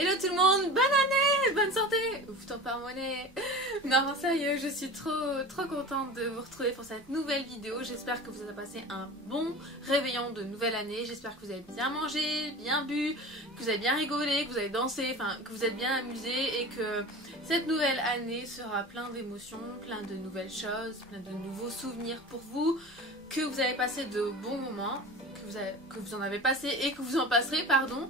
Hello tout le monde, bonne année, bonne santé, ouf ton porte-monnaie. Non sérieux, je suis trop contente de vous retrouver pour cette nouvelle vidéo. J'espère que vous avez passé un bon réveillon de nouvelle année. J'espère que vous avez bien mangé, bien bu, que vous avez bien rigolé, que vous avez dansé, enfin que vous êtes bien amusé et que cette nouvelle année sera plein d'émotions, plein de nouvelles choses, plein de nouveaux souvenirs pour vous, que vous avez passé de bons moments, que vous en avez passé et que vous en passerez, pardon.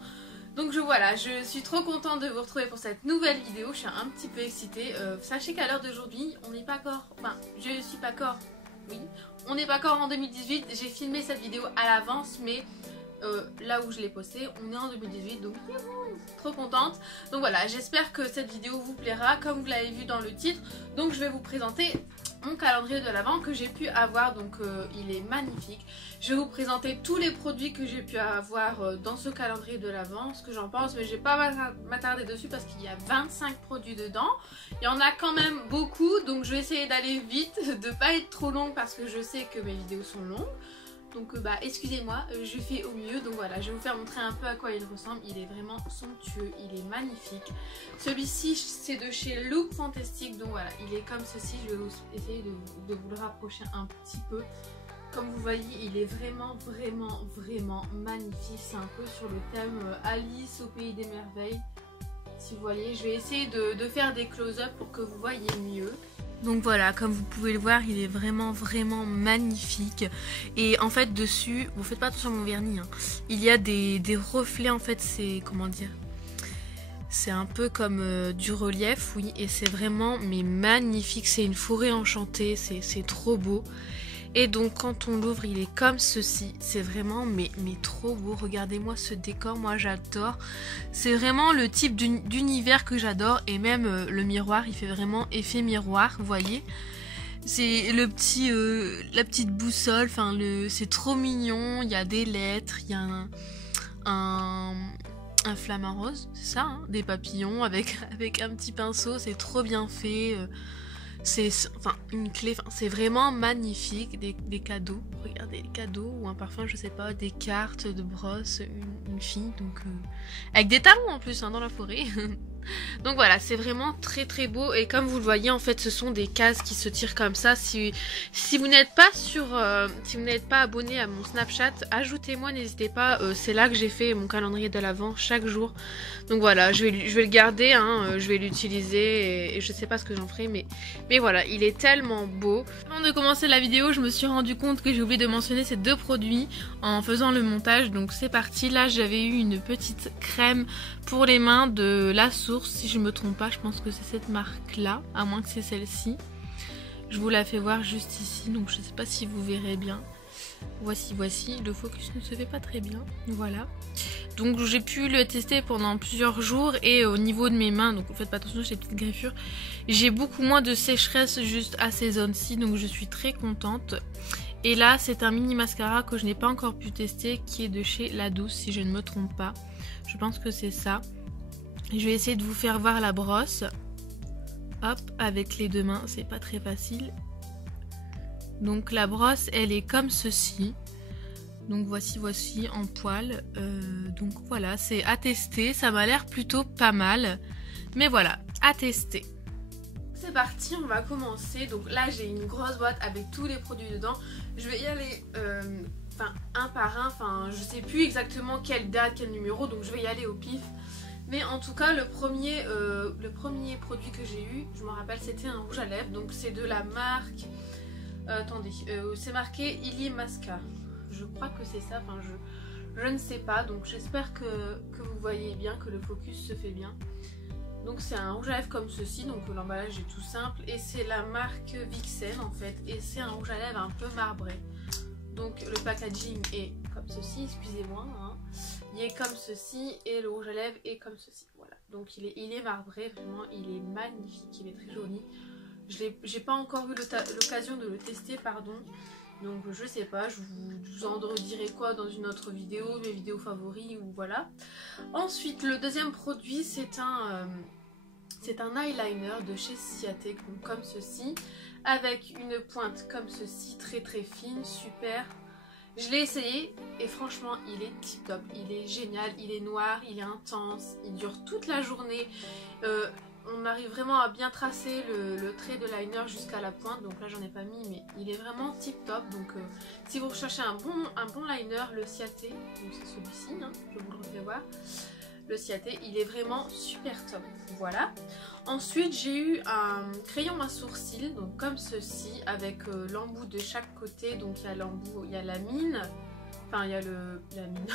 Donc voilà, je suis trop contente de vous retrouver pour cette nouvelle vidéo, je suis un petit peu excitée. Sachez qu'à l'heure d'aujourd'hui, on n'est pas encore, enfin je suis pas encore, oui, on n'est pas encore en 2018, j'ai filmé cette vidéo à l'avance, mais là où je l'ai postée, on est en 2018, donc trop contente. Donc voilà, j'espère que cette vidéo vous plaira, comme vous l'avez vu dans le titre. Donc je vais vous présenter mon calendrier de l'Avent que j'ai pu avoir, donc il est magnifique. Je vais vous présenter tous les produits que j'ai pu avoir dans ce calendrier de l'Avent, ce que j'en pense, mais je vais pas m'attarder dessus parce qu'il y a 25 produits dedans. Il y en a quand même beaucoup, donc je vais essayer d'aller vite, de pas être trop longue parce que je sais que mes vidéos sont longues. Donc excusez-moi, je fais au mieux. Donc voilà, je vais vous faire montrer un peu à quoi il ressemble. Il est vraiment somptueux, il est magnifique. Celui-ci c'est de chez Look Fantastic. Donc voilà, il est comme ceci. Je vais essayer de vous le rapprocher un petit peu. Comme vous voyez, il est vraiment magnifique. C'est un peu sur le thème Alice au pays des merveilles. Si vous voyez, je vais essayer de faire des close-up pour que vous voyez mieux. Donc voilà, comme vous pouvez le voir, il est vraiment magnifique. Et en fait dessus, vous faites pas attention à mon vernis, hein, il y a des reflets, en fait c'est, comment dire, c'est un peu comme du relief, oui. Et c'est vraiment magnifique, c'est une forêt enchantée, c'est trop beau. Et donc quand on l'ouvre, il est comme ceci. C'est vraiment trop beau. Regardez-moi ce décor, moi j'adore. C'est vraiment le type d'univers que j'adore. Et même le miroir, il fait vraiment effet miroir, vous voyez. C'est le petit, la petite boussole, enfin c'est trop mignon. Il y a des lettres, il y a un flamant rose, c'est ça, hein, des papillons avec un petit pinceau, c'est trop bien fait. C'est enfin une clé, c'est vraiment magnifique. Des cadeaux, regardez les cadeaux, ou un parfum, je sais pas, des cartes de brosse, une fille, donc avec des talons en plus, hein, dans la forêt. Donc voilà, c'est vraiment très beau. Et comme vous le voyez, en fait ce sont des cases qui se tirent comme ça. Si vous n'êtes pas si vous n'êtes pas abonné à mon Snapchat, ajoutez-moi, n'hésitez pas. C'est là que j'ai fait mon calendrier de l'Avent chaque jour. Donc voilà, je vais le garder, hein, je vais l'utiliser et je sais pas ce que j'en ferai, mais voilà, il est tellement beau. Avant de commencer la vidéo, je me suis rendu compte que j'ai oublié de mentionner ces deux produits en faisant le montage. Donc c'est parti. Là j'avais eu une petite crème pour les mains de La Source, si je me trompe pas, je pense que c'est cette marque là, à moins que c'est celle-ci. Je vous la fais voir juste ici, donc je sais pas si vous verrez bien. Voici, le focus ne se fait pas très bien, voilà. Donc j'ai pu le tester pendant plusieurs jours et au niveau de mes mains, donc faites pas attention, j'ai des petites griffures, j'ai beaucoup moins de sécheresse juste à ces zones-ci, donc je suis très contente. Et là c'est un mini mascara que je n'ai pas encore pu tester, qui est de chez La Douce, si je ne me trompe pas. Je pense que c'est ça. Je vais essayer de vous faire voir la brosse. Hop, avec les deux mains, c'est pas très facile. Donc la brosse, elle est comme ceci. Donc voici en poil. Donc voilà, c'est à tester. Ça m'a l'air plutôt pas mal. Mais voilà, à tester. C'est parti, on va commencer. Donc là, j'ai une grosse boîte avec tous les produits dedans. Je vais y aller un par un. Enfin, je sais plus exactement quelle date, quel numéro. Donc je vais y aller au pif. Mais en tout cas, le premier produit que j'ai eu, je me rappelle, c'était un rouge à lèvres. Donc c'est de la marque... attendez, c'est marqué Illy Masca. Je crois que c'est ça, enfin je ne sais pas. Donc j'espère que vous voyez bien, que le focus se fait bien. Donc c'est un rouge à lèvres comme ceci, donc l'emballage est tout simple. Et c'est la marque Vixen en fait. Et c'est un rouge à lèvres un peu marbré. Donc le packaging est comme ceci, excusez-moi, hein. Il est comme ceci et le rouge à lèvres est comme ceci, voilà. Donc il est marbré, vraiment, il est magnifique, il est très joli. J'ai pas encore eu l'occasion de le tester, pardon. Donc je sais pas, je vous en redirai quoi dans une autre vidéo, mes vidéos favoris ou voilà. Ensuite le deuxième produit c'est un eyeliner de chez Ciatek, donc comme ceci, avec une pointe comme ceci, très fine, super. Je l'ai essayé et franchement il est tip top, il est génial, il est noir, il est intense, il dure toute la journée. On arrive vraiment à bien tracer le trait de liner jusqu'à la pointe, donc là j'en ai pas mis mais il est vraiment tip top. Donc si vous recherchez un bon liner, le Ciaté, donc c'est celui-ci, hein, je vous le refais voir. Le Ciaté, il est vraiment super top. Voilà. Ensuite, j'ai eu un crayon à sourcils, donc comme ceci, avec l'embout de chaque côté. Donc il y a l'embout, il y a la mine, enfin il y a la mine,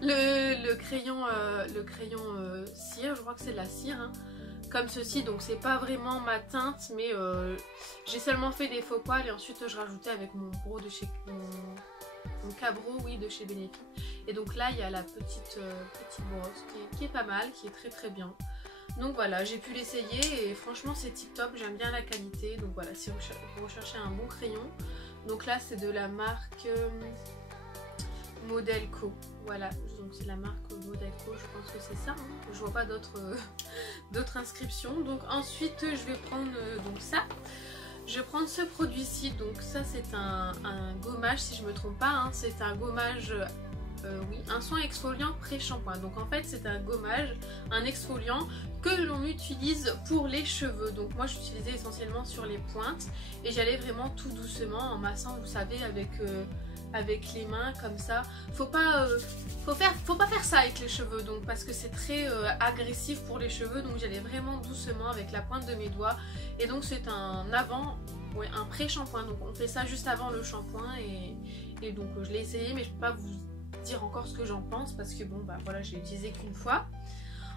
le crayon cire, je crois que c'est de la cire, hein, comme ceci. Donc c'est pas vraiment ma teinte, mais j'ai seulement fait des faux poils et ensuite je rajoutais avec mon gros de chez mon cabro, oui, de chez Benefit. Et donc là il y a la petite brosse qui est pas mal, qui est très très bien. Donc voilà, j'ai pu l'essayer et franchement c'est tip top, j'aime bien la qualité. Donc voilà, si vous recherchez un bon crayon, donc là c'est de la marque Modelco. Voilà, donc c'est la marque Modelco, je pense que c'est ça, hein. Je vois pas d'autres inscriptions. Donc ensuite je vais prendre donc ça. Je vais prendre ce produit-ci, donc ça c'est un gommage si je me trompe pas, hein. C'est un gommage, oui, un soin exfoliant pré-shampoing. Donc en fait c'est un gommage, un exfoliant que l'on utilise pour les cheveux. Donc moi j'utilisais essentiellement sur les pointes et j'allais vraiment tout doucement en massant, vous savez, avec les mains comme ça. Faut pas faire ça avec les cheveux, donc parce que c'est très agressif pour les cheveux. Donc j'allais vraiment doucement avec la pointe de mes doigts. Et donc c'est un un pré-shampoing. Donc on fait ça juste avant le shampoing et donc je l'ai essayé, mais je peux pas vous dire encore ce que j'en pense parce que bon bah voilà, je l'ai utilisé qu'une fois.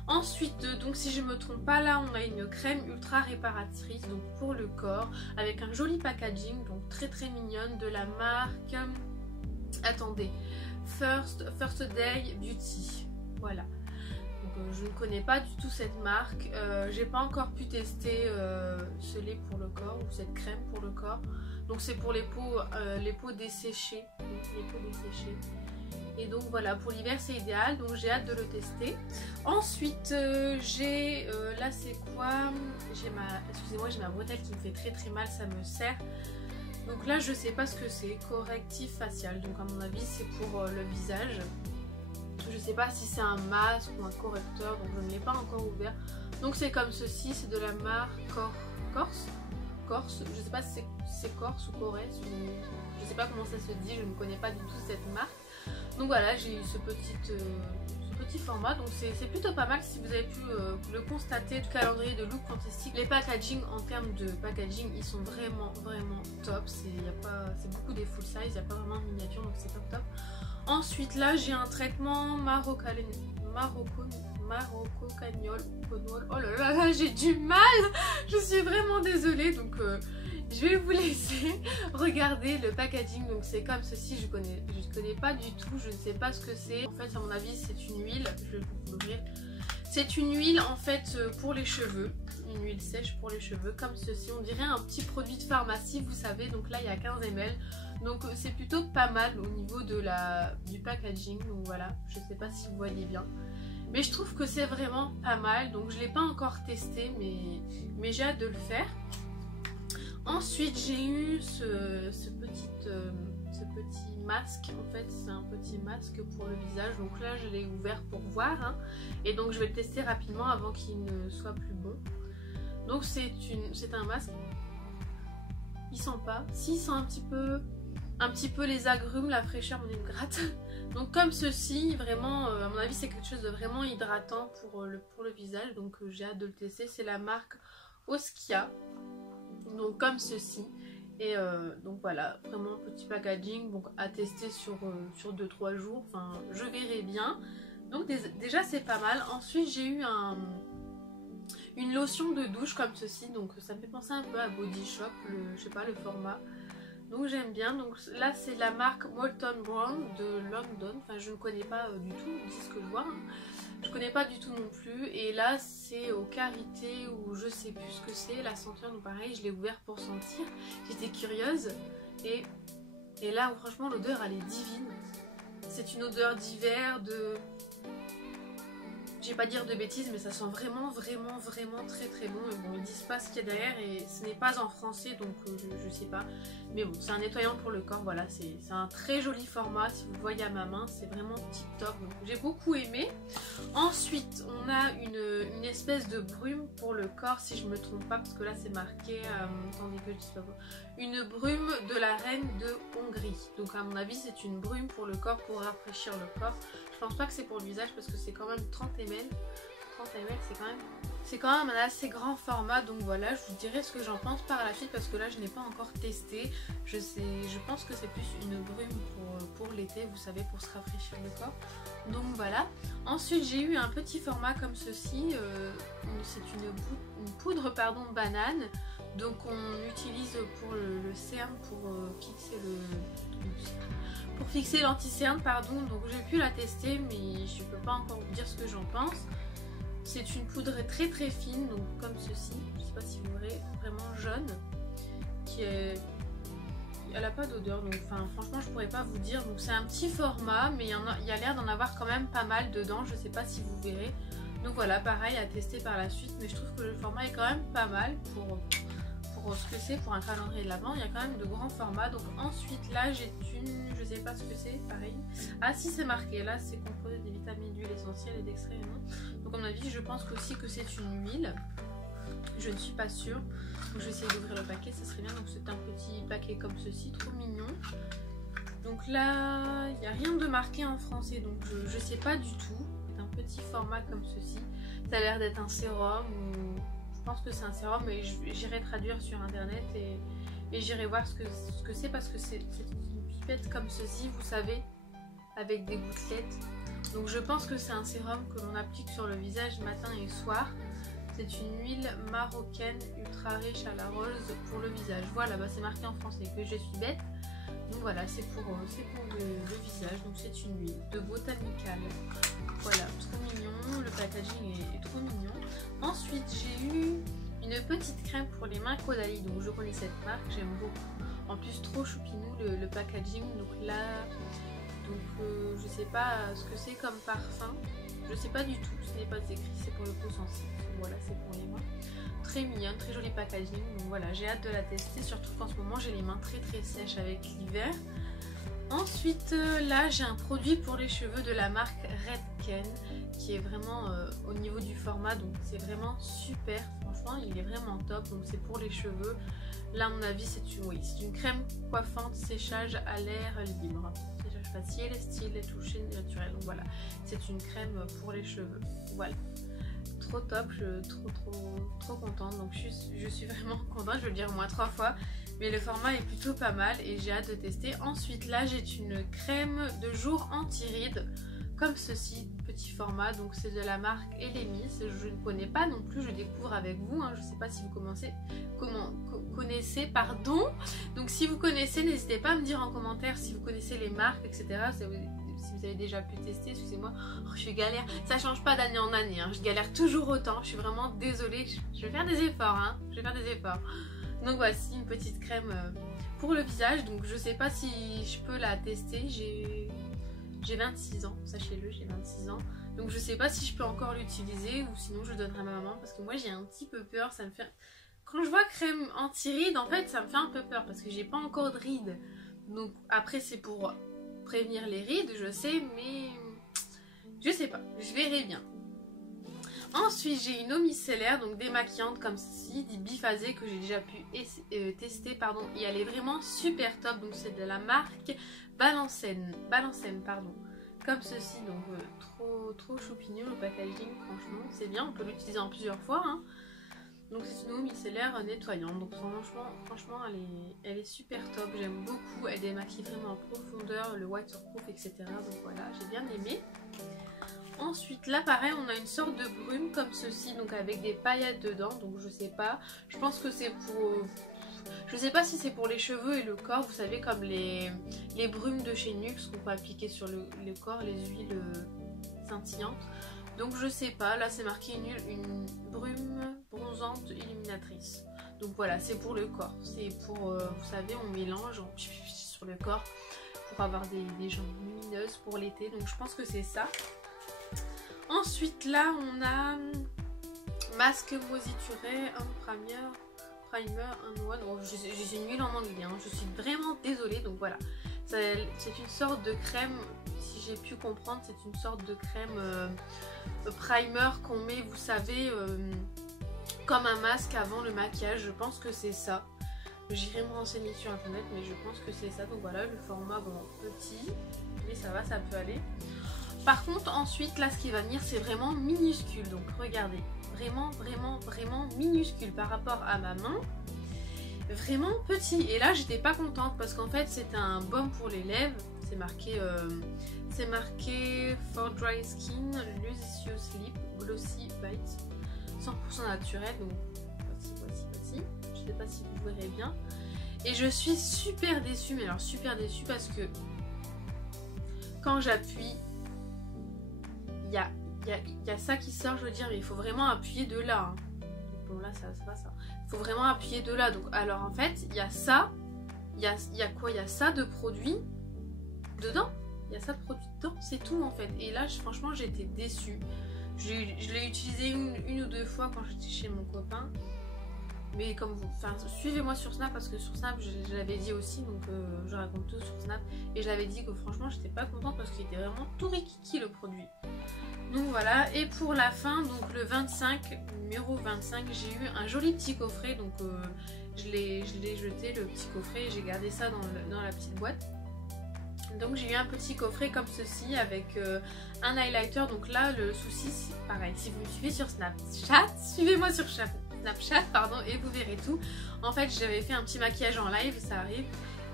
Ensuite, donc si je me trompe pas, là on a une crème ultra réparatrice donc pour le corps avec un joli packaging, donc très très mignonne, de la marque, attendez, First Day Beauty. Voilà. Donc je ne connais pas du tout cette marque. J'ai pas encore pu tester ce lait pour le corps ou cette crème pour le corps. Donc c'est pour les peaux desséchées. Les peaux desséchées. Et donc voilà, pour l'hiver c'est idéal, donc j'ai hâte de le tester. Ensuite j'ai, là c'est quoi? Excusez-moi, j'ai ma bretelle qui me fait très très mal, ça me serre. Donc là je sais pas ce que c'est, correctif facial, donc à mon avis c'est pour le visage. Je sais pas si c'est un masque ou un correcteur, donc je ne l'ai pas encore ouvert. Donc c'est comme ceci, c'est de la marque Corse, je sais pas si c'est Corse ou Corrèze, je sais pas comment ça se dit, je ne connais pas du tout cette marque. Donc voilà, j'ai eu ce petit format, donc c'est plutôt pas mal si vous avez pu le constater. Du calendrier de Look Fantastic, les packaging en termes de packaging ils sont vraiment top. C'est beaucoup des full size, il n'y a pas vraiment de miniature, donc c'est top. Ensuite là j'ai un traitement Marocagnol. Oh là là, j'ai du mal, je suis vraiment désolée. Donc je vais vous laisser regarder le packaging. Donc c'est comme ceci, je connais pas du tout, je ne sais pas ce que c'est. En fait à mon avis c'est une huile, je vais vous l'ouvrir. C'est une huile en fait pour les cheveux, une huile sèche pour les cheveux comme ceci. On dirait un petit produit de pharmacie, vous savez. Donc là il y a 15 ml. Donc c'est plutôt pas mal au niveau du packaging. Donc voilà, je sais pas si vous voyez bien. Mais je trouve que c'est vraiment pas mal. Donc je ne l'ai pas encore testé, mais j'ai hâte de le faire. Ensuite j'ai eu ce petit masque. En fait c'est un petit masque pour le visage. Donc là je l'ai ouvert pour voir, hein. Et donc je vais le tester rapidement avant qu'il ne soit plus bon. Donc c'est un masque. Il sent pas. Si, il sent un petit peu les agrumes, la fraîcheur, on me gratte. Donc comme ceci, vraiment, à mon avis c'est quelque chose de vraiment hydratant pour le visage. Donc j'ai hâte de le tester. C'est la marque Oskia. Donc comme ceci. Et donc voilà, vraiment petit packaging, donc à tester sur 2-3 jours. Enfin, je verrai bien. Donc déjà c'est pas mal. Ensuite j'ai eu une lotion de douche comme ceci. Donc ça me fait penser un peu à Body Shop, je sais pas le format. Donc j'aime bien. Donc là c'est la marque Molton Brown de London. Enfin je ne connais pas du tout, c'est ce que je vois, hein. Je connais pas du tout non plus. Et là c'est au karité ou je sais plus ce que c'est. La senteur, donc pareil, je l'ai ouvert pour sentir. J'étais curieuse. Et là franchement l'odeur elle est divine. C'est une odeur d'hiver, je vais pas dire de bêtises, mais ça sent vraiment très très bon. Et bon, ils disent pas ce qu'il y a derrière et ce n'est pas en français, donc je sais pas. Mais bon, c'est un nettoyant pour le corps, voilà, c'est un très joli format. Si vous le voyez à ma main, c'est vraiment tip top. J'ai beaucoup aimé. Ensuite, on a une espèce de brume pour le corps, si je me trompe pas, parce que là c'est marqué, attendez que je dise pas bon, une brume de la reine de Hongrie. Donc à mon avis, c'est une brume pour le corps, pour rafraîchir le corps. Je pense pas que c'est pour le visage parce que c'est quand même 30 ml. 30 ml, c'est quand même un assez grand format. Donc voilà, je vous dirai ce que j'en pense par la suite parce que là je n'ai pas encore testé. Je pense que c'est plus une brume pour l'été, vous savez, pour se rafraîchir le corps. Donc voilà. Ensuite j'ai eu un petit format comme ceci. C'est une poudre pardon, banane. Donc on utilise pour le cerne, pour fixer l'anti-cerne, pardon. Donc j'ai pu la tester, mais je peux pas encore vous dire ce que j'en pense. C'est une poudre très très fine, donc comme ceci. Je sais pas si vous verrez, vraiment jaune, elle a pas d'odeur, donc enfin franchement je pourrais pas vous dire. Donc c'est un petit format, mais il y a l'air d'en avoir quand même pas mal dedans. Je sais pas si vous verrez. Donc voilà, pareil à tester par la suite, mais je trouve que le format est quand même pas mal pour ce que c'est pour un calendrier de l'Avent. Il y a quand même de grands formats. Donc ensuite là j'ai je sais pas ce que c'est, pareil. Ah si, c'est marqué, là c'est composé des vitamines, d'huile essentielle et d'extrait. Donc à mon avis je pense aussi que c'est une huile. Je ne suis pas sûre. Donc je vais essayer d'ouvrir le paquet, ça serait bien. Donc c'est un petit paquet comme ceci, trop mignon. Donc là il n'y a rien de marqué en français, donc je sais pas du tout. C'est un petit format comme ceci. Ça a l'air d'être un sérum ou... Je pense que c'est un sérum, mais j'irai traduire sur internet et j'irai voir ce que c'est parce que c'est une pipette comme ceci, vous savez, avec des gouttelettes. Donc je pense que c'est un sérum que l'on applique sur le visage matin et soir. C'est une huile marocaine ultra riche à la rose pour le visage. Voilà, bah c'est marqué en français, que je suis bête. Donc voilà, c'est pour le visage. Donc c'est une huile de Botanical. Voilà, trop mignon. Le packaging est trop mignon. Ensuite, j'ai eu une petite crème pour les mains Caudalie. Donc je connais cette marque, j'aime beaucoup. En plus, trop choupinou le packaging. Donc là, je sais pas ce que c'est comme parfum. Je sais pas du tout, ce n'est pas écrit, c'est pour le coup sensible. Voilà, c'est pour les mains. Très mignonne, très joli packaging. Donc voilà, j'ai hâte de la tester, surtout qu'en ce moment j'ai les mains très très sèches avec l'hiver. Ensuite, là j'ai un produit pour les cheveux de la marque Redken qui est vraiment au niveau du format, donc c'est vraiment super. Franchement, il est vraiment top. Donc c'est pour les cheveux. Là, à mon avis, c'est une crème coiffante séchage à l'air libre. Séchage facial, style et touché naturel. Donc voilà, c'est une crème pour les cheveux. Voilà. Trop top, trop contente. Donc je suis vraiment contente, je vais le dire au moins 3 fois. Mais le format est plutôt pas mal et j'ai hâte de tester. Ensuite là j'ai une crème de jour anti-rides comme ceci, petit format. Donc c'est de la marque Elemis. Je ne connais pas non plus, je découvre avec vous. Je ne sais pas si vous connaissez, pardon. Donc si vous connaissez, n'hésitez pas à me dire en commentaire si vous connaissez les marques, etc. Si vous avez déjà pu tester, excusez-moi, je suis galère, ça change pas d'année en année, je galère toujours autant, je suis vraiment désolée, je vais faire des efforts, je vais faire des efforts. Donc voici une petite crème pour le visage, donc je sais pas si je peux la tester, j'ai 26 ans, sachez-le, j'ai 26 ans, donc je sais pas si je peux encore l'utiliser ou sinon je donnerai à ma maman parce que moi j'ai un petit peu peur, ça me fait... Quand je vois crème anti-rides, en fait ça me fait un peu peur parce que j'ai pas encore de rides, donc après c'est pour... prévenir les rides, je sais, mais je sais pas, je verrai bien. Ensuite, j'ai une eau micellaire, donc démaquillante comme ceci, dit biphasée, que j'ai déjà pu tester, pardon, et elle est vraiment super top. Donc c'est de la marque Balancène, pardon, comme ceci, donc trop choupignon le packaging, franchement, c'est bien, on peut l'utiliser en plusieurs fois. Donc c'est une eau micellaire nettoyante, donc franchement elle est super top, j'aime beaucoup, elle démaquille vraiment en profondeur, le waterproof, etc. Donc voilà, j'ai bien aimé. Ensuite là pareil, on a une sorte de brume comme ceci, donc avec des paillettes dedans, donc je sais pas, je pense que c'est pour... Je sais pas si c'est pour les cheveux et le corps, vous savez, comme les brumes de chez Nuxe qu'on peut appliquer sur le corps, les huiles scintillantes. Donc je sais pas, là c'est marqué une brume bronzante illuminatrice. Donc voilà, c'est pour le corps, c'est pour, vous savez, on mélange sur le corps pour avoir des jambes lumineuses pour l'été. Donc je pense que c'est ça. Ensuite là on a masque Mosituré, un primer, un one. Oh, je suis nulle en anglais, hein. Je suis vraiment désolée. Donc voilà, c'est une sorte de crème, si j'ai pu comprendre, c'est une sorte de crème primer qu'on met, vous savez, comme un masque avant le maquillage. Je pense que c'est ça. J'irai me renseigner sur internet, mais je pense que c'est ça. Donc voilà, le format, bon, petit, mais ça va, ça peut aller. Par contre, ensuite, là, ce qui va venir, c'est vraiment minuscule. Donc regardez, vraiment, vraiment, vraiment minuscule par rapport à ma main. Vraiment petit. Et là, j'étais pas contente parce qu'en fait, c'est un baume pour les lèvres. C'est marqué For Dry Skin, Luscious Lip, Glossy Bite, 100% naturel. Donc voici. Je sais pas si vous verrez bien. Et je suis super déçue, mais alors super déçue parce que quand j'appuie, il y a ça qui sort, je veux dire, mais il faut vraiment appuyer de là. Hein. Bon là, ça va ça. Il faut vraiment appuyer de là. Donc alors en fait, il y a ça, il y a quoi? Il y a ça de produit dedans. Il y a ça de produit dedans, c'est tout en fait. Et là, franchement, j'étais déçue. Je l'ai utilisé une ou deux fois quand j'étais chez mon copain. Mais comme vous, enfin, suivez-moi sur Snap parce que sur Snap, je l'avais dit aussi, donc je raconte tout sur Snap. Et je l'avais dit que franchement, j'étais pas contente parce qu'il était vraiment tout rikiki le produit. Donc voilà, et pour la fin, donc le 25, numéro 25, j'ai eu un joli petit coffret. Donc je l'ai jeté, le petit coffret, et j'ai gardé ça dans la petite boîte. Donc j'ai eu un petit coffret comme ceci avec un highlighter. Donc là, le souci, c'est pareil, si vous me suivez sur Snapchat, suivez-moi sur Snapchat, pardon, et vous verrez tout. En fait, j'avais fait un petit maquillage en live, ça arrive.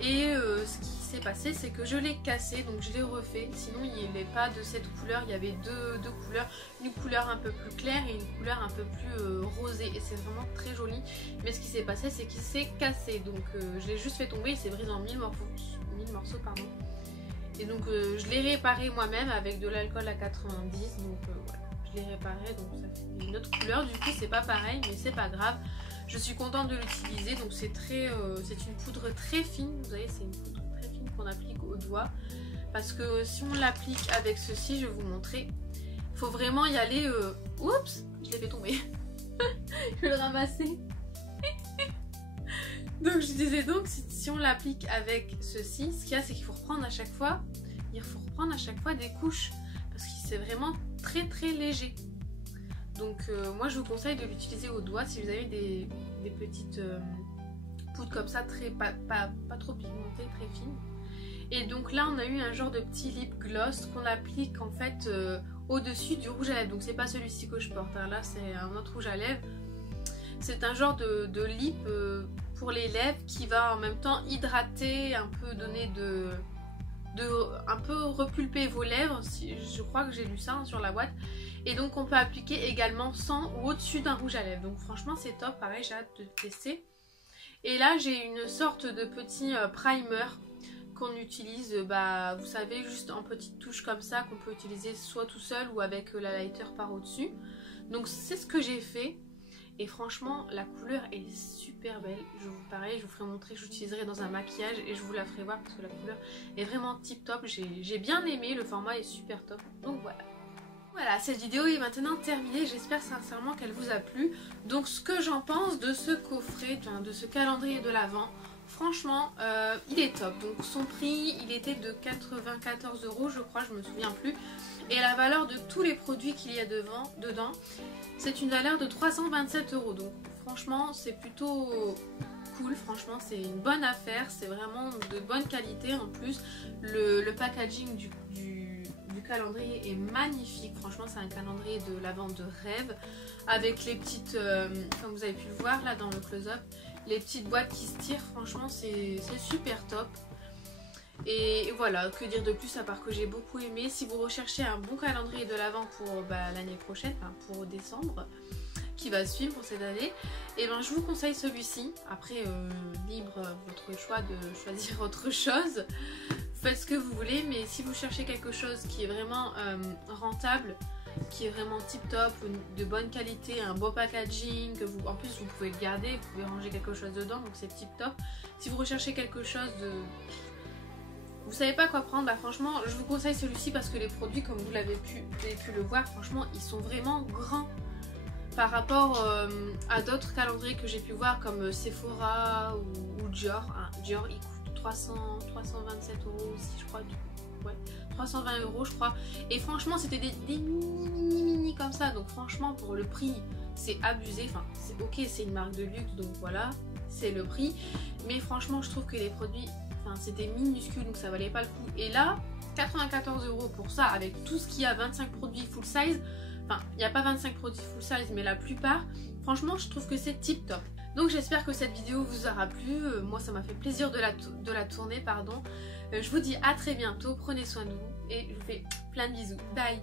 Et ce qui s'est passé, c'est que je l'ai cassé, donc je l'ai refait. Sinon, il n'est pas de cette couleur. Il y avait deux couleurs, une couleur un peu plus claire et une couleur un peu plus rosée. Et c'est vraiment très joli. Mais ce qui s'est passé, c'est qu'il s'est cassé. Donc je l'ai juste fait tomber, il s'est brisé en 1000 morceaux, pardon. Et donc je l'ai réparé moi-même avec de l'alcool à 90. Donc voilà, je l'ai réparé, donc ça fait une autre couleur. Du coup, c'est pas pareil, mais c'est pas grave. Je suis contente de l'utiliser. Donc c'est une poudre très fine. Vous voyez, c'est une poudre très fine qu'on applique au doigt. Parce que si on l'applique avec ceci, je vais vous montrer. Il faut vraiment y aller. Oups, je l'ai fait tomber. Je vais le ramasser. Donc je disais donc, si on l'applique avec ceci, ce qu'il y a, c'est qu'il faut reprendre à chaque fois. Il faut reprendre à chaque fois des couches. Parce que c'est vraiment très très léger. Donc moi je vous conseille de l'utiliser au doigt si vous avez des petites poudres comme ça, pas trop pigmentées, très fines. Et donc là on a eu un genre de petit lip gloss qu'on applique en fait au-dessus du rouge à lèvres. Donc c'est pas celui-ci que je porte, hein. Là c'est un autre rouge à lèvres. C'est un genre de lip pour les lèvres qui va en même temps hydrater, un peu donner un peu repulper vos lèvres. Je crois que j'ai lu ça, hein, sur la boîte. Et donc on peut appliquer également sans ou au-dessus d'un rouge à lèvres. Donc franchement c'est top, pareil, j'ai hâte de tester. Et là j'ai une sorte de petit primer qu'on utilise, vous savez, juste en petites touches comme ça, qu'on peut utiliser soit tout seul ou avec l'highlighter par au-dessus. Donc c'est ce que j'ai fait. Et franchement la couleur est super belle. Pareil, je vous ferai montrer, j'utiliserai dans un maquillage et je vous la ferai voir parce que la couleur est vraiment tip top. J'ai bien aimé, le format est super top. Donc voilà. Voilà, cette vidéo est maintenant terminée, j'espère sincèrement qu'elle vous a plu. Donc ce que j'en pense de ce coffret, de ce calendrier de l'Avent, franchement il est top. Donc son prix, il était de 94 €, je crois, je me souviens plus. Et la valeur de tous les produits qu'il y a dedans, c'est une valeur de 327 €. Donc franchement c'est plutôt cool, franchement c'est une bonne affaire, c'est vraiment de bonne qualité. En plus le packaging du calendrier est magnifique, franchement c'est un calendrier de l'Avent de rêve avec les petites, comme vous avez pu le voir là dans le close-up, les petites boîtes qui se tirent, franchement c'est super top. Et voilà, que dire de plus à part que j'ai beaucoup aimé. Si vous recherchez un bon calendrier de l'Avent pour l'année prochaine, enfin pour décembre qui va suivre pour cette année, et ben je vous conseille celui-ci. Après libre votre choix de choisir autre chose, faites ce que vous voulez, mais si vous cherchez quelque chose qui est vraiment rentable, qui est vraiment tip top, de bonne qualité, un beau packaging, en plus vous pouvez le garder, vous pouvez ranger quelque chose dedans, donc c'est tip top. Si vous recherchez quelque chose de Vous savez pas quoi prendre, bah franchement je vous conseille celui-ci parce que les produits, comme vous avez pu le voir, franchement ils sont vraiment grands par rapport à d'autres calendriers que j'ai pu voir comme Sephora ou Dior. Dior il coûte 327 € aussi je crois, ouais, 320 € je crois, et franchement c'était des mini comme ça, donc franchement pour le prix c'est abusé. Enfin c'est ok, c'est une marque de luxe donc voilà, c'est le prix, mais franchement je trouve que les produits, enfin c'était minuscule donc ça valait pas le coup. Et là 94 € pour ça avec tout ce qu'il y a, 25 produits full size. Enfin, il n'y a pas 25 produits full size, mais la plupart, franchement, je trouve que c'est tip top. Donc j'espère que cette vidéo vous aura plu. Moi, ça m'a fait plaisir de la tourner, pardon. Je vous dis à très bientôt, prenez soin de vous et je vous fais plein de bisous. Bye!